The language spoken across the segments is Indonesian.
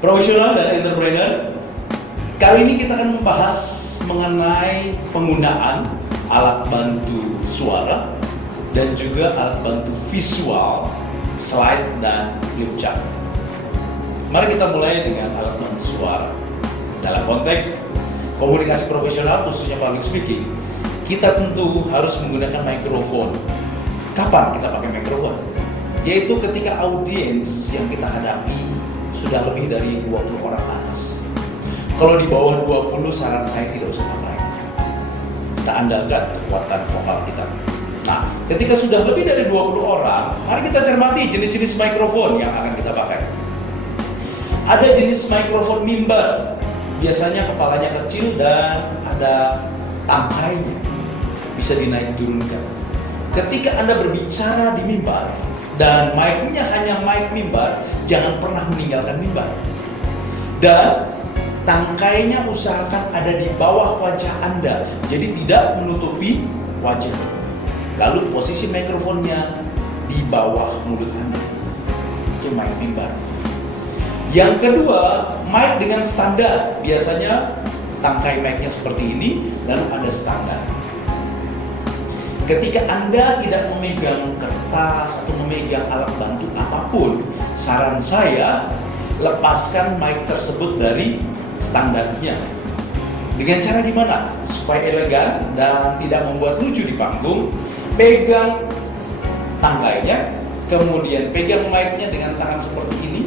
Profesional dan entrepreneur, kali ini kita akan membahas mengenai penggunaan alat bantu suara dan juga alat bantu visual, slide dan flip chart. Mari kita mulai dengan alat bantu suara. Dalam konteks komunikasi profesional, khususnya public speaking, kita tentu harus menggunakan mikrofon. Kapan kita pakai mikrofon? Yaitu ketika audiens yang kita hadapi sudah lebih dari 20 orang ke atas. Kalau di bawah 20, saran saya tidak usah pakai. Kita andalkan kekuatan vokal kita. Nah, ketika sudah lebih dari 20 orang, mari kita cermati jenis-jenis mikrofon yang akan kita pakai. Ada jenis mikrofon mimbar. Biasanya kepalanya kecil dan ada tangkainya. Bisa dinaik turunkan. Ketika Anda berbicara di mimbar, dan mic-nya hanya mic mimbar, jangan pernah meninggalkan mimbar. Dan tangkainya usahakan ada di bawah wajah Anda, jadi tidak menutupi wajah. Lalu posisi mikrofonnya di bawah mulut Anda. Itu mic mimbar. Yang kedua, mic dengan standar. Biasanya tangkai mic-nya seperti ini, lalu ada standar. Ketika Anda tidak memegang kertas atau memegang alat bantu apapun, saran saya lepaskan mic tersebut dari standarnya. Dengan cara gimana? Supaya elegan dan tidak membuat lucu di panggung, pegang tangkainya, kemudian pegang mic-nya dengan tangan seperti ini,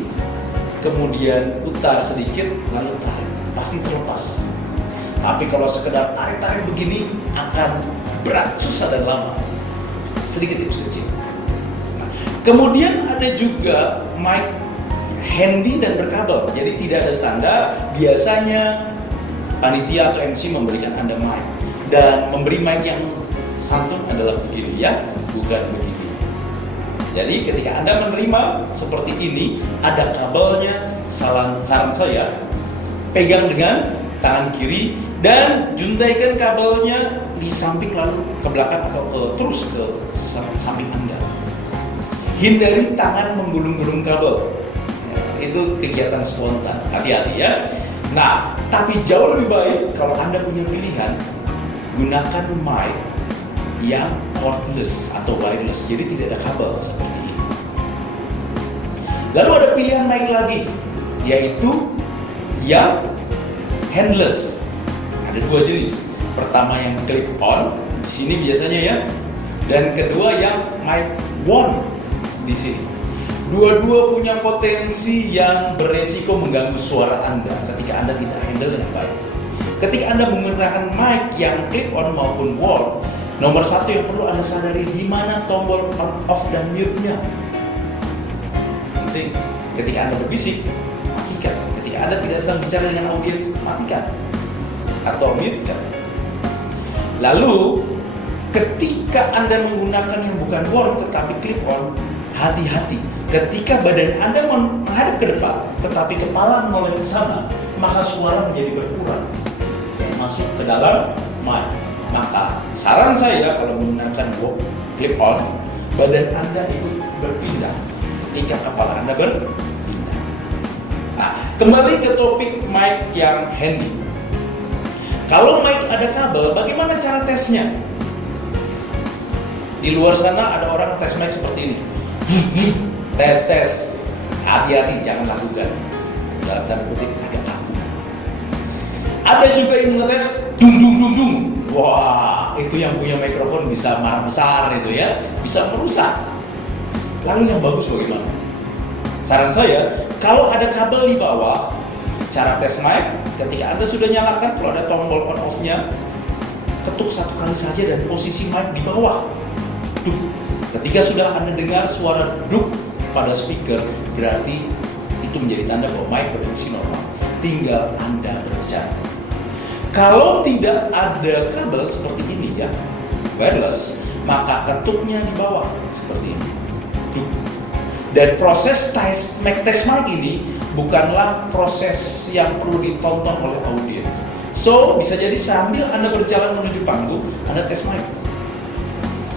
kemudian putar sedikit, lalu tarik. Pasti terlepas. Tapi kalau sekedar tarik-tarik begini akan berat, susah dan lama. Sedikit tips kecil. Nah, kemudian ada juga mic handy dan berkabel. Jadi tidak ada standar. Biasanya panitia atau MC memberikan Anda mic, dan memberi mic yang santun adalah begini ya, bukan begini. Jadi ketika Anda menerima seperti ini, ada kabelnya. Saran saya, pegang dengan tangan kiri dan juntaikan kabelnya di samping lalu ke belakang atau terus ke samping Anda. Hindari tangan menggulung-gulung kabel. Ya, itu kegiatan spontan. Hati-hati ya. Nah, tapi jauh lebih baik kalau Anda punya pilihan, gunakan mic yang cordless atau wireless. Jadi tidak ada kabel seperti ini. Lalu ada pilihan mic lagi, yaitu yang handless. Ada dua jenis. Pertama yang clip on di sini biasanya ya, dan kedua yang mic on di sini. Dua-dua punya potensi yang beresiko mengganggu suara Anda ketika Anda tidak handle yang baik. Ketika Anda menggunakan mic yang clip on maupun on, nomor satu yang perlu Anda sadari, di mana tombol on off dan mute-nya. Penting. Ketika Anda berbisik, matikan. Ketika Anda tidak sedang bicara dengan audiens, matikan atau mute kan. Lalu ketika Anda menggunakan yang bukan on tetapi clip on, hati-hati. Ketika badan Anda menghadap ke depan tetapi kepala menoleh ke sana, maka suara menjadi berkurang dan masuk ke dalam mic. Maka saran saya kalau menggunakan clip on, badan Anda ikut berpindah ketika kepala Anda berpindah. Nah, kembali ke topik mic yang handy. Kalau mic ada kabel, bagaimana cara tesnya? Di luar sana ada orang tes mic seperti ini. Tes. Hati-hati, jangan lakukan. Dalam tanda kutip agak kaku. Ada juga yang ngetes dung. Wah, itu yang punya mikrofon bisa marah besar itu ya, bisa merusak. Lalu yang bagus bagaimana? Saran saya, kalau ada kabel di bawah, cara tes mic, ketika Anda sudah nyalakan, kalau ada tombol on off-nya, ketuk satu kali saja dan posisi mic di bawah. Ketika sudah Anda dengar suara duk pada speaker, berarti itu menjadi tanda bahwa mic berfungsi normal. Tinggal Anda berbicara. Kalau tidak ada kabel seperti ini ya, wireless, maka ketuknya di bawah seperti ini. Duk. Dan proses tes mic ini bukanlah proses yang perlu ditonton oleh audiens. So, bisa jadi sambil Anda berjalan menuju panggung, Anda tes mic.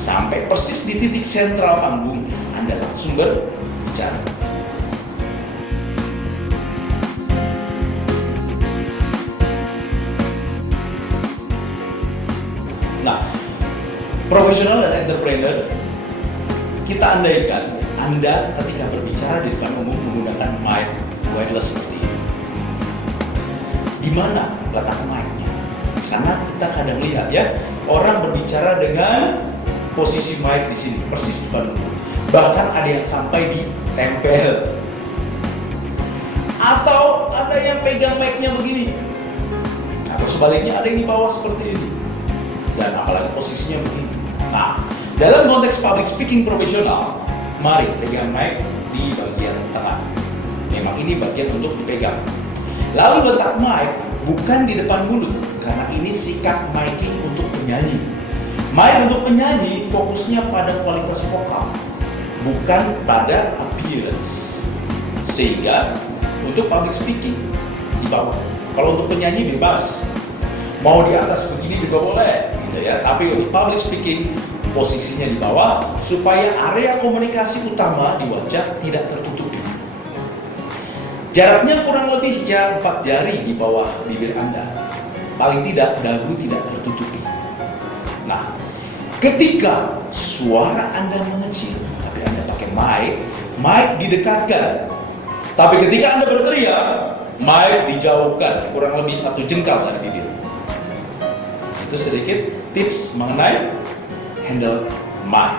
Sampai persis di titik sentral panggung, Anda langsung berbicara. Profesional dan entrepreneur, kita andaikan Anda ketika berbicara di depan umum menggunakan mic wireless seperti ini. Di mana letak mic-nya? Karena kita kadang lihat ya, orang berbicara dengan posisi mic di sini, persis di depan umum. Bahkan ada yang sampai ditempel. Atau ada yang pegang mic-nya begini. Atau sebaliknya ada yang di bawah seperti ini. Dan apalagi posisinya begini. Nah, dalam konteks public speaking profesional, mari pegang mic di bagian tengah. Memang ini bagian untuk dipegang. Lalu letak mic bukan di depan mulut, karena ini sikap miking untuk penyanyi. Mic untuk penyanyi fokusnya pada kualitas vokal, bukan pada appearance. Sehingga untuk public speaking di bawah. Kalau untuk penyanyi bebas, mau di atas begini juga boleh, gitu ya. Tapi untuk public speaking posisinya di bawah supaya area komunikasi utama di wajah tidak tertutupi. Jaraknya kurang lebih ya 4 jari di bawah bibir Anda. Paling tidak dagu tidak tertutupi. Nah, ketika suara Anda mengecil, tapi Anda pakai mic didekatkan. Tapi ketika Anda berteriak, mic dijauhkan kurang lebih 1 jengkal dari bibir. Itu sedikit tips mengenai handle mic.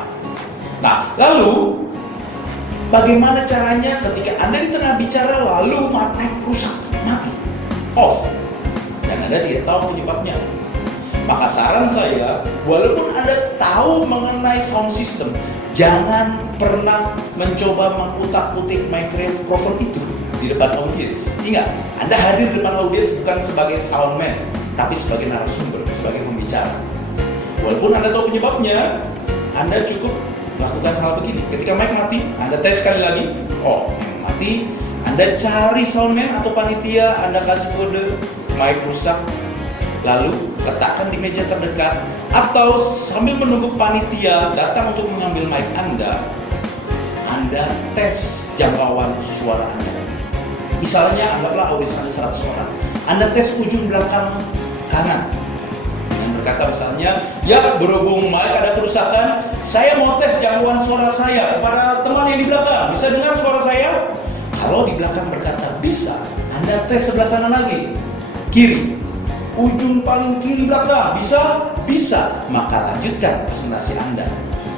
Nah, lalu bagaimana caranya ketika Anda di tengah bicara lalu mic rusak, mati, off, dan Anda tidak tahu penyebabnya? Maka saran saya, walaupun Anda tahu mengenai sound system, jangan pernah mencoba mengutak-utik mikrofon itu di depan audiens. Ingat, Anda hadir di depan audiens bukan sebagai soundman, tapi sebagai narasumber, sebagai pembicara. Walaupun Anda tahu penyebabnya, Anda cukup melakukan hal begini. Ketika mic mati, Anda tes sekali lagi. Oh, mati. Anda cari soundman atau panitia, Anda kasih kode mic rusak, lalu letakkan di meja terdekat, atau sambil menunggu panitia datang untuk mengambil mic Anda tes jangkauan suara Anda. Misalnya, anggaplah audiens Anda 100 orang. Anda tes ujung belakang kanan. Berkata misalnya, ya berhubung mic ada kerusakan, saya mau tes jangkauan suara saya kepada teman yang di belakang. Bisa dengar suara saya? Kalau di belakang berkata bisa, Anda tes sebelah sana lagi, kiri, ujung paling kiri belakang. Bisa? Bisa. Maka lanjutkan presentasi Anda,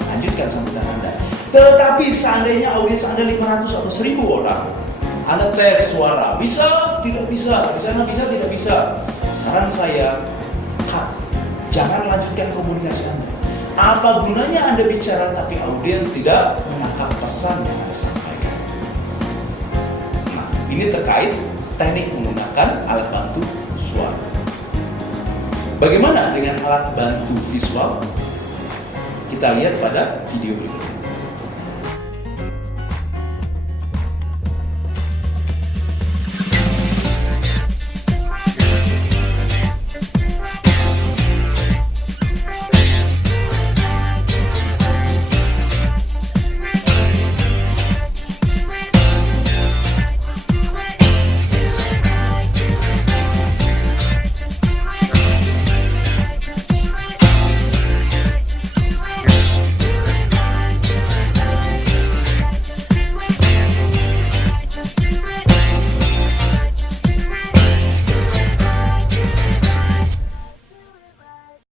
lanjutkan sambutan Anda. Tetapi seandainya audiens Anda 500 atau 1000 orang, Anda tes suara, bisa? Tidak bisa. Di sana bisa? Tidak bisa. Saran saya, cut. Jangan lanjutkan komunikasi Anda. Apa gunanya Anda bicara tapi audiens tidak menangkap pesan yang Anda sampaikan? Nah, ini terkait teknik menggunakan alat bantu suara. Bagaimana dengan alat bantu visual? Kita lihat pada video berikut ini.